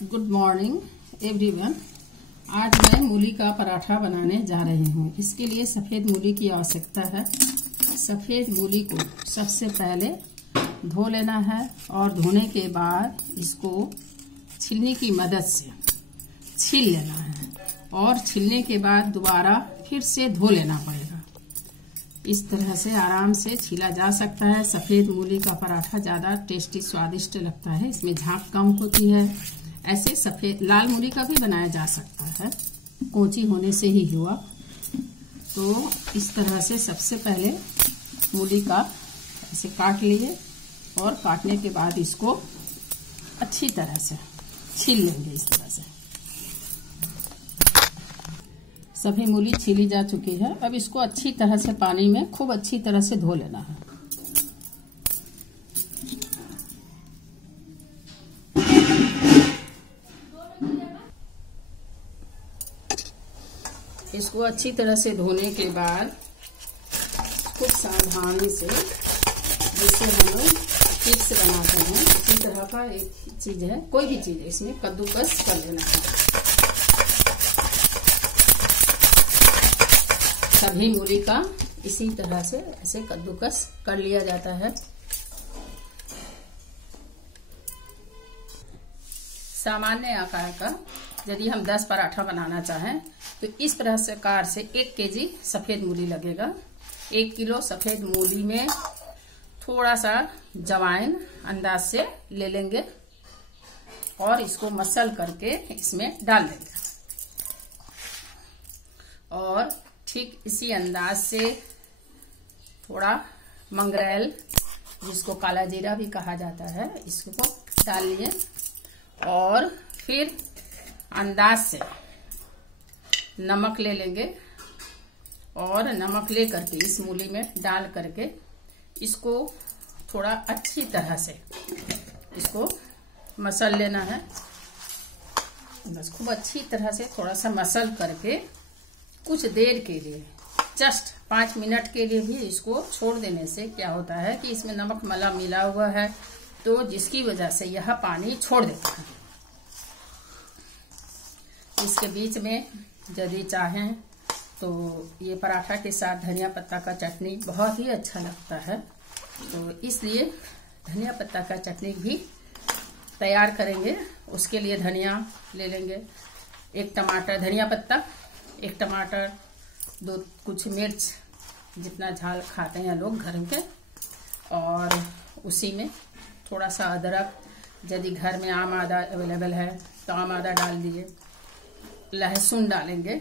Good morning everyone. आज मैं मूली का पराठा बनाने जा रही हूँ। इसके लिए सफ़ेद मूली की आवश्यकता है। सफ़ेद मूली को सबसे पहले धो लेना है और धोने के बाद इसको छीलने की मदद से छील लेना है और छीलने के बाद दोबारा फिर से धो लेना पड़ेगा। इस तरह से आराम से छीला जा सकता है। सफ़ेद मूली का पराठा ज़्यादा टेस्टी स्वादिष्ट लगता है। इसमें झाग कम होती है। ऐसे सफ़ेद लाल मूली का भी बनाया जा सकता है, कोची होने से ही हुआ। तो इस तरह से सबसे पहले मूली का ऐसे काट लिए और काटने के बाद इसको अच्छी तरह से छील लेंगे। इस तरह से सभी मूली छीली जा चुकी है। अब इसको अच्छी तरह से पानी में खूब अच्छी तरह से धो लेना है। इसको अच्छी तरह से धोने के बाद खूब सावधानी से, जिससे हम लोग चिप्स बनाते हैं, इसी तरह का एक चीज है, कोई भी चीज है, इसमें कद्दूकस कर लेना है। सभी मूली का इसी तरह से ऐसे कद्दूकस कर लिया जाता है। सामान्य आकार का यदि हम 10 पराठा बनाना चाहें तो इस प्रकार से 1 केजी सफेद मूली लगेगा। 1 किलो सफेद मूली में थोड़ा सा जवाइन अंदाज से ले लेंगे और इसको मसल करके इसमें डाल देंगे। और ठीक इसी अंदाज से थोड़ा मंगरेल, जिसको काला जीरा भी कहा जाता है, इसको डाल लिए और फिर अंदाज से नमक ले लेंगे और नमक ले करके इस मूली में डाल करके इसको थोड़ा अच्छी तरह से इसको मसल लेना है। बस खूब अच्छी तरह से थोड़ा सा मसल करके कुछ देर के लिए, जस्ट 5 मिनट के लिए भी इसको छोड़ देने से क्या होता है कि इसमें नमक मला मिला हुआ है, तो जिसकी वजह से यह पानी छोड़ देता है। इसके बीच में यदि चाहें तो ये पराठा के साथ धनिया पत्ता का चटनी बहुत ही अच्छा लगता है, तो इसलिए धनिया पत्ता का चटनी भी तैयार करेंगे। उसके लिए धनिया ले लेंगे, 1 टमाटर धनिया पत्ता, 1 टमाटर, 2 कुछ मिर्च, जितना झाल खाते हैं लोग घर के, और उसी में थोड़ा सा अदरक, यदि घर में आम आदा अवेलेबल है तो आम आदा डाल दीजिए। लहसुन डालेंगे।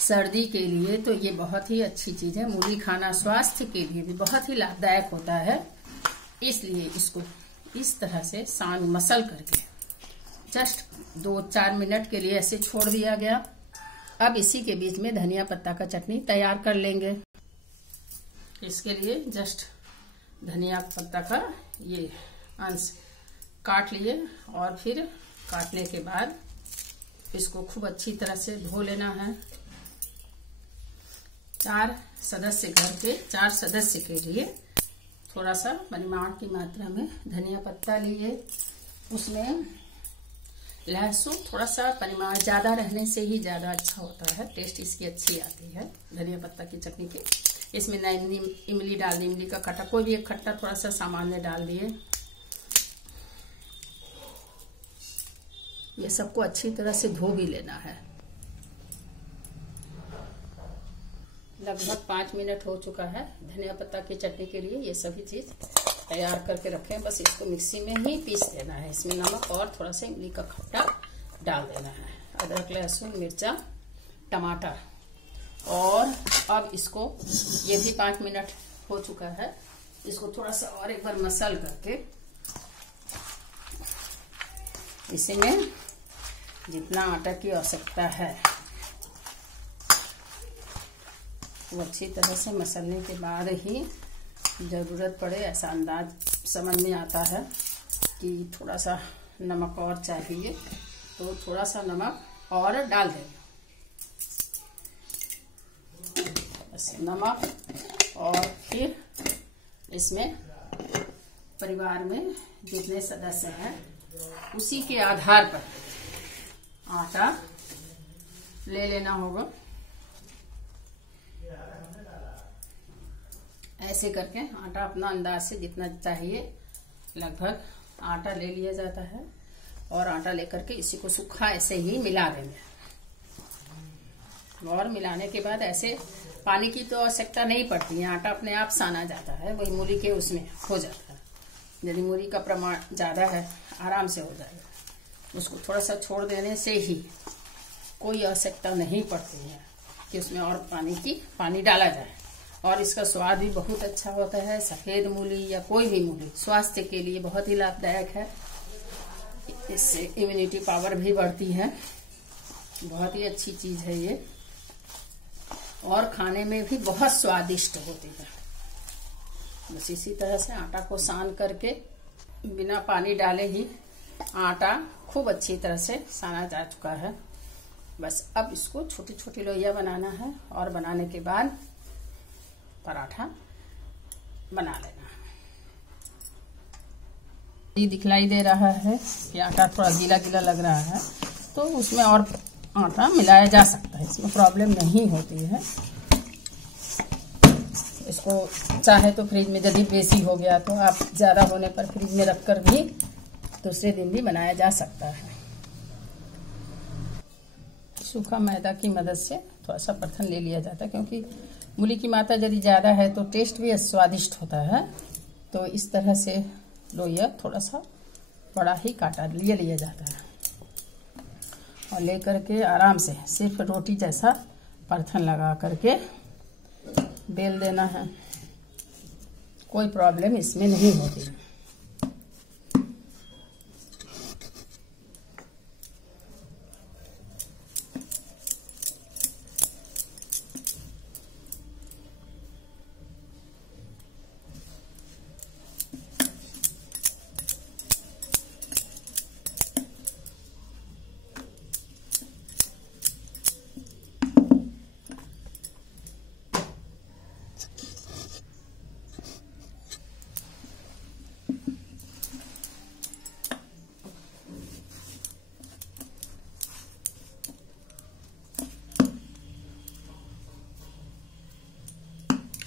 सर्दी के लिए तो ये बहुत ही अच्छी चीज है। मूली खाना स्वास्थ्य के लिए भी बहुत ही लाभदायक होता है, इसलिए इसको इस तरह से सान मसल करके जस्ट 2-4 मिनट के लिए ऐसे छोड़ दिया गया। अब इसी के बीच में धनिया पत्ता का चटनी तैयार कर लेंगे। इसके लिए जस्ट धनिया पत्ता का ये अंश काट लिए और फिर काटने के बाद इसको खूब अच्छी तरह से धो लेना है। 4 सदस्य, घर के 4 सदस्य के लिए थोड़ा सा परिमाण की मात्रा में धनिया पत्ता लिए। उसमें लहसुन थोड़ा सा परिमाण ज्यादा रहने से ही ज्यादा अच्छा होता है, टेस्ट इसकी अच्छी आती है धनिया पत्ता की चटनी की। इसमें इमली डाल दी, इमली का खट्टा, कोई भी एक खट्टा थोड़ा सा सामान्य डाल दिए। ये सबको अच्छी तरह से धो भी लेना है। लगभग 5 मिनट हो चुका है धनिया पत्ता की चटनी के लिए। ये सभी चीज तैयार करके रखें, बस इसको मिक्सी में ही पीस देना है। इसमें नमक और थोड़ा सा इमली का खट्टा डाल देना है, अदरक, लहसुन, मिर्चा, टमाटर, और अब इसको, ये भी 5 मिनट हो चुका है, इसको थोड़ा सा और एक बार मसल करके इसी में जितना आटा की आवश्यकता है वो अच्छी तरह से मसलने के बाद ही जरूरत पड़े, ऐसा अंदाज समझ में आता है कि थोड़ा सा नमक और चाहिए तो थोड़ा सा नमक और डाल देंगे। बस नमक, और फिर इसमें परिवार में जितने सदस्य हैं उसी के आधार पर आटा ले लेना होगा। ऐसे करके आटा अपना अंदाज से जितना चाहिए लगभग आटा ले लिया जाता है और आटा लेकर के इसी को सूखा ऐसे ही मिला देंगे। और मिलाने के बाद ऐसे पानी की तो आवश्यकता नहीं पड़ती है, आटा अपने आप साना जाता है, वही मूली के उसमें हो जाता है। यदि मूली का प्रमाण ज्यादा है आराम से हो जाएगा। उसको थोड़ा सा छोड़ देने से ही कोई आवश्यकता नहीं पड़ती है कि उसमें और पानी डाला जाए। और इसका स्वाद भी बहुत अच्छा होता है। सफेद मूली या कोई भी मूली स्वास्थ्य के लिए बहुत ही लाभदायक है। इससे इम्यूनिटी पावर भी बढ़ती है, बहुत ही अच्छी चीज है ये, और खाने में भी बहुत स्वादिष्ट होती है। बस इसी तरह से आटा को सान करके बिना पानी डाले ही आटा खूब अच्छी तरह से साना जा चुका है। बस अब इसको छोटी छोटी लोइयां बनाना है और बनाने के बाद पराठा बना लेना है। ये दिखलाई दे रहा है कि आटा थोड़ा गीला गीला लग रहा है, तो उसमें और आटा मिलाया जा सकता है, इसमें प्रॉब्लम नहीं होती है। इसको चाहे तो फ्रिज में यदि बेसी हो गया तो आप ज्यादा होने पर फ्रिज में रखकर भी दूसरे दिन भी बनाया जा सकता है। सूखा मैदा की मदद से थोड़ा सा परथन ले लिया जाता है, क्योंकि मूली की मात्रा यदि ज्यादा है तो टेस्ट भी स्वादिष्ट होता है। तो इस तरह से लोइया थोड़ा सा बड़ा ही काटा लिया जाता है और लेकर के आराम से सिर्फ रोटी जैसा परथन लगा करके बेल देना है। कोई प्रॉब्लम इसमें नहीं होती है।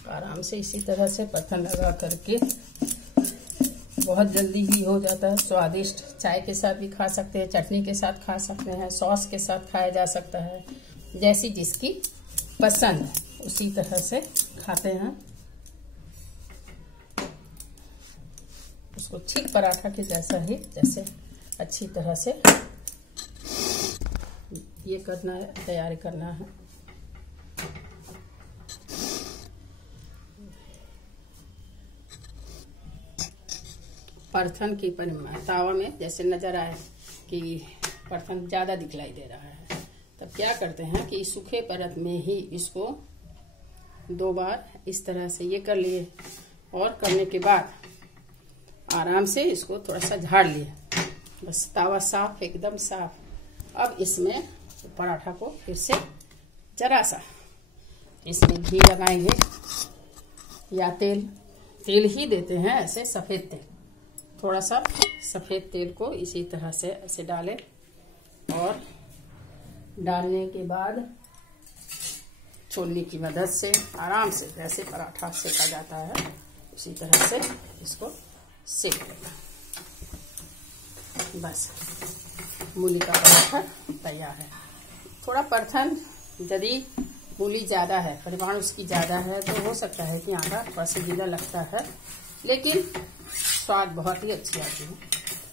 आराम से इसी तरह से परथन लगा करके बहुत जल्दी ही हो जाता है। स्वादिष्ट चाय के साथ भी खा सकते हैं, चटनी के साथ खा सकते हैं, सॉस के साथ खाया जा सकता है, जैसी जिसकी पसंद है उसी तरह से खाते हैं। उसको ठीक पराठा के जैसा ही जैसे अच्छी तरह से ये करना है, तैयारी करना है। परथन की तावा में जैसे नजर आए कि परथन ज्यादा दिखलाई दे रहा है, तब क्या करते हैं कि सूखे परत में ही इसको 2 बार इस तरह से ये कर लिए और करने के बाद आराम से इसको थोड़ा सा झाड़ लिए। बस तावा साफ, एकदम साफ। अब इसमें पराठा को फिर से जरा सा इसमें घी लगाएंगे या तेल ही देते हैं, ऐसे सफेद तेल, थोड़ा सा सफेद तेल को इसी तरह से ऐसे डालें और डालने के बाद छोलनी की मदद से आराम से जैसे पराठा सेका जाता है उसी तरह से इसको सेक लेना। बस मूली का पराठा तैयार है। थोड़ा परथन यदि मूली ज्यादा है, परिमाण उसकी ज्यादा है, तो हो सकता है कि आटा थोड़ा सा गीला लगता है, लेकिन स्वाद बहुत ही अच्छी आती है।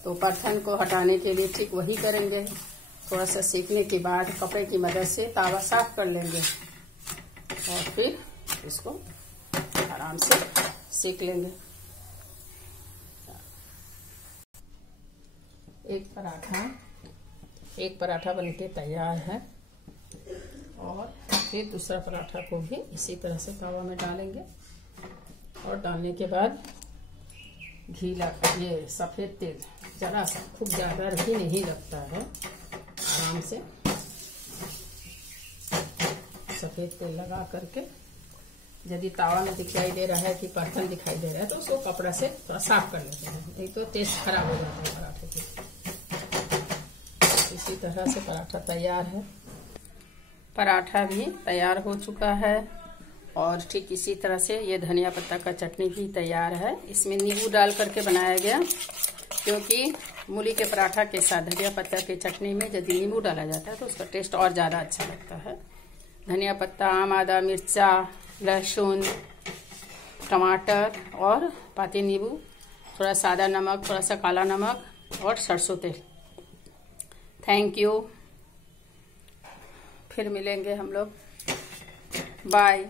तो परथन को हटाने के लिए ठीक वही करेंगे। थोड़ा सा सेकने के बाद कपड़े की मदद से तावा साफ कर लेंगे और फिर इसको आराम से सेक लेंगे। एक पराठा बनके तैयार है और फिर दूसरा पराठा को भी इसी तरह से तावा में डालेंगे और डालने के बाद घी ये सफेद तेल जरा सा, खूब ज्यादा भी नहीं लगता है, आराम से सफेद तेल लगा करके यदि तावा में दिखाई दे रहा है कि परथन दिखाई दे रहा है तो उसको कपड़ा से थोड़ा साफ कर लेते हैं, नहीं तो टेस्ट खराब हो जाता है पराठे की। इसी तरह से पराठा तैयार है। पराठा भी तैयार हो चुका है और ठीक इसी तरह से ये धनिया पत्ता का चटनी भी तैयार है। इसमें नींबू डाल करके बनाया गया, क्योंकि मूली के पराठा के साथ धनिया पत्ता की चटनी में यदि नींबू डाला जाता है तो उसका टेस्ट और ज़्यादा अच्छा लगता है। धनिया पत्ता, आम, आदा, मिर्चा, लहसुन, टमाटर और पाती नींबू, थोड़ा सादा नमक, थोड़ा सा काला नमक और सरसों तेल। Thank you. फिर मिलेंगे हम लोग। बाय।